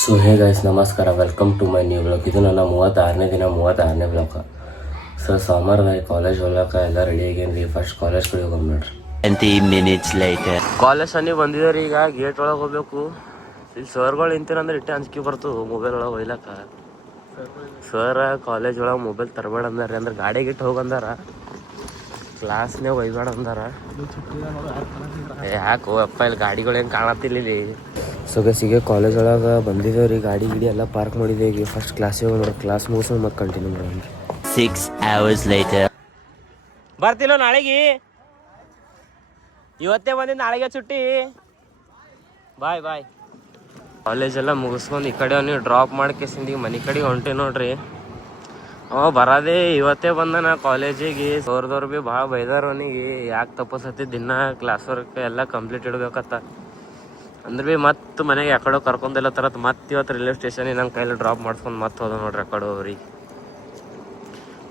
So hey guys, ನಮಸ್ಕಾರ. Welcome to my new blog. ಇದು ನನ್ನ 36ನೇ ಬ್ಲಾಗ್. ಸೊ ಸೋಮವಾರದಾಗ ಕಾಲೇಜ್ ಹೋಗ್ಲಾಕ ಎಲ್ಲ ರೆಡಿ ಆಗೇನ್ರಿ. ಫಸ್ಟ್ ಕಾಲೇಜ್ ಕಡೆ ಹೋಗೋಣ ನೋಡ್ರಿ. 20 minutes later. ಕಾಲೇಜ್ ಸನಿ ಬಂದಿದ್ದಾರೆ. ಈಗ ಗೇಟ್ ಒಳಗೆ ಹೋಗ್ಬೇಕು. ಇಲ್ಲಿ ಸರ್ಗಳು ನಿಂತಿರಂದ್ರೆ ಇಟ್ಟೆ ಅಂಜಿಕೆ ಬರ್ತು ಮೊಬೈಲ್ ಒಳಗೆ ಒಯ್ಲಕ್ಕ. ಸರ್ ಕಾಲೇಜ್ ಒಳಗೆ ಮೊಬೈಲ್ ತರಬೇಡ ಅಂದಾರ, ಅಂದ್ರೆ ಗಾಡಿ ಗಿಟ್ಟು ಹೋಗಂದಾರ, ಕ್ಲಾಸ್ನೇ ಒಯ್ಬೇಡ ಅಂದಾರ. ಯಾಕೆ ಅಪ್ಪ ಇಲ್ಲಿ ಗಾಡಿಗಳು ಹೆಂಗೆ ಕಾಣತ್ತಿಲ್ಲ ಇಲ್ಲಿ. ಸೊಗಸಿಗೆ ಕಾಲೇಜ್ ಒಳಗೆ ಬಂದಿದ್ದೇವ್ರಿ. ಗಾಡಿ ಗಿಡಿ ಎಲ್ಲ ಪಾರ್ಕ್ ಮಾಡಿದ್ದೇವೆ. ಫಸ್ಟ್ ಕ್ಲಾಸಿಗೆ ಹೋಗೋಣ. ಕ್ಲಾಸ್ ಮುಗಿಸೋಣ ಮತ್ತೆ ಕಂಟಿನ್ಯೂ ಮಾಡೋಣ. 6 hours later. ಬರ್ತಿಲ್ಲ ನಾಳೆಗೆ, ಇವತ್ತೇ ಬಂದಿದ್ದು, ನಾಳೆಗೆ ಚುಟ್ಟಿ. ಬಾಯ್ ಬಾಯ್. ಕಾಲೇಜೆಲ್ಲ ಮುಗಿಸ್ಕೊಂಡು ಈ ಕಡೆ ನೀವು ಡ್ರಾಪ್ ಮಾಡ್ಕೇಸಿಂದ ಮನೆ ಕಡೆ ಹೊಂಟೆ ನೋಡ್ರಿ. ಅವ ಬರೋದೇ ಇವತ್ತೇ ಬಂದನ ಕಾಲೇಜಿಗೆ. ಸೋರ್ದವ್ರು ಭೀ ಭಾಳ ಬೈದಾರ ಅವನಿಗೆ, ಯಾಕೆ ತಪ್ಪಸತ್ತಿ ದಿನ ಕ್ಲಾಸ್ ವರ್ಕ್ ಎಲ್ಲ ಕಂಪ್ಲೀಟ್ ಇಡ್ಬೇಕತ್ತ. ಅಂದ್ರೆ ಭೀ ಮತ್ತೆ ಮನೆಗೆ ಯಾಕಡೋ ಕರ್ಕೊಂಡೆಲ್ಲ ತರತ್. ಮತ್ತೆ ಇವತ್ತು ರೈಲ್ವೆ ಸ್ಟೇಷನಿಗೆ ನಂಗೆ ಕೈಲಿ ಡ್ರಾಪ್ ಮಾಡ್ಸ್ಕೊಂಡು ಮತ್ತೆ ಹೋದ ನೋಡ್ರಿ. ಅಕಡೆ ಹೋಗ್ರಿ,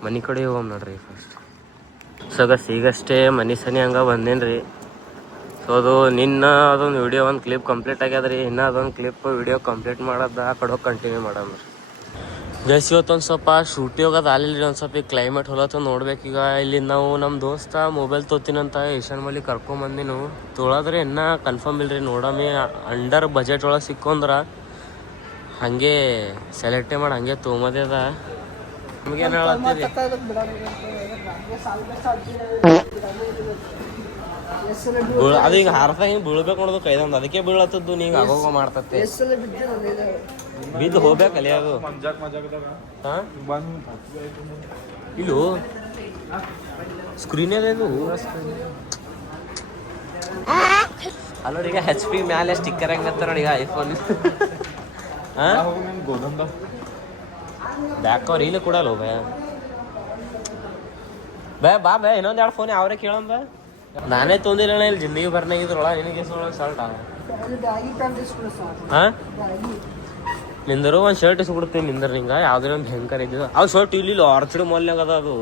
ಮನೆ ಕಡೆ ಹೋಗಮ್ ನೋಡ್ರಿ ಫಸ್ಟ್. ಸೊಗಸ್ ಈಗಷ್ಟೇ ಮನೆ ಸನಿ ಹಂಗೆ ಬಂದೇನ್ರಿ. ಸೊ ಅದು ಅದೊಂದು ವಿಡಿಯೋ ಒಂದು ಕ್ಲಿಪ್ ಕಂಪ್ಲೀಟ್ ಆಗ್ಯದ್ರಿ. ಇನ್ನೂ ಅದೊಂದು ಕ್ಲಿಪ್ ವಿಡಿಯೋ ಕಂಪ್ಲೀಟ್ ಮಾಡೋದ ಆ ಕಡೆ ಹೋಗಿ ಕಂಟಿನ್ಯೂ ಮಾಡೋಣ. ಗೈಸ್ ಇವತ್ತೊಂದು ಸ್ವಲ್ಪ ಶೂಟಿ ಹೋಗೋದು ಆಲಿಲ್ಲ. ಒಂದು ಸ್ವಲ್ಪ ಈಗ ಕ್ಲೈಮೇಟ್ ಹೊಲತ್ತ ನೋಡ್ಬೇಕೀಗ. ಇಲ್ಲಿ ನಾವು ನಮ್ಮ ದೋಸ್ತ ಮೊಬೈಲ್ ತೊತ್ತಿನಂತ ಏಷ್ಯನ್ ಮಲ್ಲಿ ಕರ್ಕೊಂಬಂದಿನು. ತೊಳೋದ್ರೆ ಇನ್ನೂ ಕನ್ಫರ್ಮ್ ಇಲ್ರಿ. ನೋಡಮಿ ಅಂಡರ್ ಬಜೆಟ್ ಒಳಗೆ ಸಿಕ್ಕೊಂಡ್ರೆ ಹಾಗೆ ಸೆಲೆಕ್ಟೇ ಮಾಡಿ ಹಂಗೆ ತೊಗೊಂಬದೇ ಅದ. ನಿಮ್ಗೇನು ಹೇಳತ್ತೀರಿ? ಅದು ಹಿಂಗೆ ಹಾರ್ತಾ ಹಿಂಗೆ ಬೀಳ್ಬೇಕು ನೋಡೋದು ಕೈದಂದು, ಅದಕ್ಕೆ ಬೀಳತ್ತದ್ದು. ನೀವು ಆಗೋಗ ಮಾಡ್ತತ್ತೆ ಬಿದ್ದು ಹೋಗ್ಬೇಕಲ್ಲಿ ಅದು. ಇಲ್ಲೂ ಸ್ಕ್ರೀನ್ ಇದು ಅಲ್ಲ. ಈಗ HP ಮ್ಯಾಲೆ ಸ್ಟಿಕ್ಕರ್ ಹೆಂಗತ್ತ ನೋಡಿ. ಈಗ ಐಫೋನ್ ಬ್ಯಾಕ್ ಕವರ್ ಇಲ್ಲಿ ಕೊಡಲ್ಲ ಬಾ ಇನ್ನೊಂದು 2 ಫೋನ್ ಯಾವ್ರೆ ಕೇಳಂಬ. ನಾನೇ ತೊಂದಿಲ್ಲ ಇಲ್ಲಿ ಜಿಂದಗಿ ಬರ್ನಾಗಿದ್ರೊಳ. ನಿನಗೆ ಶರ್ಟ್ ನಿಂದರು ಒಂದು ಶರ್ಟ್ ಇಸ್ಕೊಡ್ತೀನಿ. ನಿಂದ್ರ ನಿಂಗೆ ಯಾವ್ದೇ ಒಂದು ಭಯಂಕರ ಇದ್ದಿದ್ದು ಅವು ಶರ್ಟ್ ಇಲ್ಲಿ ಆರ್ಚಿಡ್ ಮಾಲ್ನಾಗ ಅದ ಅದು.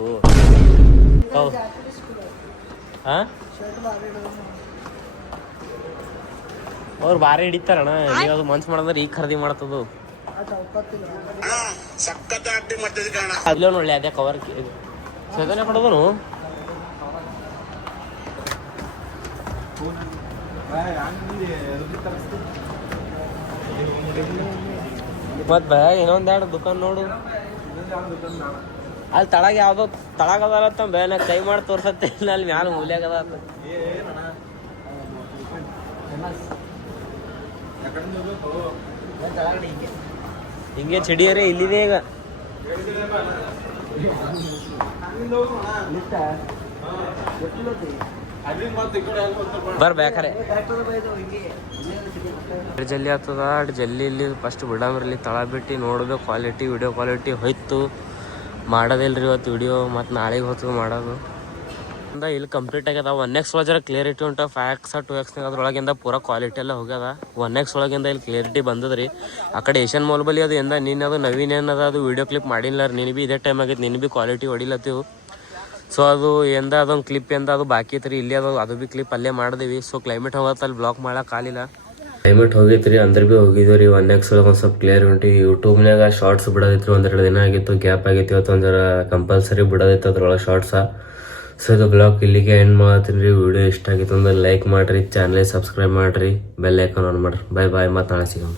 ಅವ್ರು ಭಾರಿ ಹಿಡಿತಾರಣ್ಣ. ನೀವು ಅದು ಮನ್ಸು ಮಾಡಿದ್ರೆ ಈಗ ಖರೀದಿ ಮಾಡ್ತದು. ಅಲ್ಲ ನೋಡ್ಲಿ ಅದೇ ಕವರ್ ಸದನೆ ಕೊಡೋದನು. ಮತ್ ಇನ್ನೊಂದೆರಡು ದುಕಾನ್ ನೋಡು. ಅಲ್ಲಿ ತಳಗ ಯಾವ್ದೋ ತಳಗ ಅದತ್ತ ಬೇನ ಕೈ ಮಾಡಿ ತೋರ್ಸತ್ತೆ. ಅಲ್ಲಿ ಮ್ಯಾಲ ಮೂಲ್ಯಾಗ ಅದ. ಹಿಂಗೆ ಚಿಡಿಯರೇ ಇಲ್ಲಿದೆ ಈಗ. ಬರ್ಬೇಕಾರೆ ಜಲ್ದಿ ಆಗ್ತದ. ಜಲ್ದಿ ಇಲ್ಲಿ ಫಸ್ಟ್ ಬಿಡಮ್ರಲ್ಲಿ ತಳ ಬಿಟ್ಟು ನೋಡ್ಬೇಕು. ಕ್ವಾಲಿಟಿ ವಿಡಿಯೋ ಕ್ವಾಲಿಟಿ ಹೋಯ್ತು ಮಾಡೋದಿಲ್ರಿ ಇವತ್ತು ವಿಡಿಯೋ. ಮತ್ತು ನಾಳೆಗೆ ಹೋಗ್ತದೆ ಮಾಡೋದು. ಇಲ್ಲಿ ಕಂಪ್ಲೀಟ್ ಆಗ್ಯದ. 1x ಒಳಗೆ ಜರ ಕ್ಲಿಯರಿಟಿ ಉಂಟು. 5x 2x ಅದ್ರೊಳಗಿಂದ ಪೂರ ಕ್ವಾಲಿಟಿ ಎಲ್ಲ ಹೋಗ್ಯದ. 1x ಒಳಗಿಂದ ಇಲ್ಲಿ ಕ್ಲಿಯರಿಟಿ ಬಂದದ್ರಿ. ಆ ಕಡೆ ಏಷ್ಯನ್ ಮಾಲ್ ಬಲ್ಲಿ ಅದು ಎಂದ ನೀನು ಅದು ನವೀನ್ ಏನದ ಅದು ವಿಡಿಯೋ ಕ್ಲಿಪ್ ಮಾಡಿಲ್ಲ. ನೀನು ಭೀ ಇದೇ ಟೈಮ್ ಆಗೈತೆ, ನೀನು ಭೀ ಕ್ವಾಲಿಟಿ ಹೊಡಿಲತ್ತೀವಿ. ಸೊ ಅದು ಎಂದ ಅದೊಂದು ಕ್ಲಿಪ್ ಎಂದ ಅದು ಬಾಕಿ ಐತ್ರಿ. ಇಲ್ಲಿ ಅದು ಭೀ ಕ್ಲಿಪ್ ಅಲ್ಲೇ ಮಾಡಿದೀವಿ. ಸೊ ಕ್ಲೈಮೇಟ್ ಹೋಗತ್ತೆ, ಅಲ್ಲಿ ಬ್ಲಾಕ್ ಮಾಡಕ್ಕೆ ಆಗಿಲ್ಲ. ಕ್ಲೈಮೇಟ್ ಹೋಗಿತ್ರಿ ಅಂದ್ರೆ ಭೀ ಹೋಗಿದ್ವಿ ರೀ. 1x ಒಳಗೆ ಒಂದು ಸ್ವಲ್ಪ ಕ್ಲಿಯರ್ ಉಂಟು. ಯೂಟ್ಯೂಬ್ನಾಗ ಶಾರ್ಟ್ಸ್ ಬಿಡೋದಿತ್ತು. 1-2 ದಿನ ಆಗಿತ್ತು, ಗ್ಯಾಪ್ ಆಗಿತ್ತು. ಇವತ್ತು ಒಂದು ಜರ ಕಂಪಲ್ಸರಿ ಬಿಡೋದಿತ್ತು ಅದ್ರೊಳಗೆ ಶಾರ್ಟ್ಸ. ಸೊ ಇದು ಬ್ಲಾಗ್ ಇಲ್ಲಿಗೆ ಎಂಡ್ ಮಾಡ್ತೀನಿ ರೀ. ವಿಡಿಯೋ ಇಷ್ಟ ಆಗಿತ್ತು ಅಂದ್ರೆ ಲೈಕ್ ಮಾಡಿರಿ, ಚಾನಲ್ ಸಬ್ಸ್ಕ್ರೈಬ್ ಮಾಡಿರಿ, ಬೆಲ್ ಐಕಾನ್ ಆನ್ ಮಾಡಿರಿ. ಬಾಯ್ ಬಾಯ್. ಮತ್ತು ನಾಳೆ ಸಿಗೋಣ.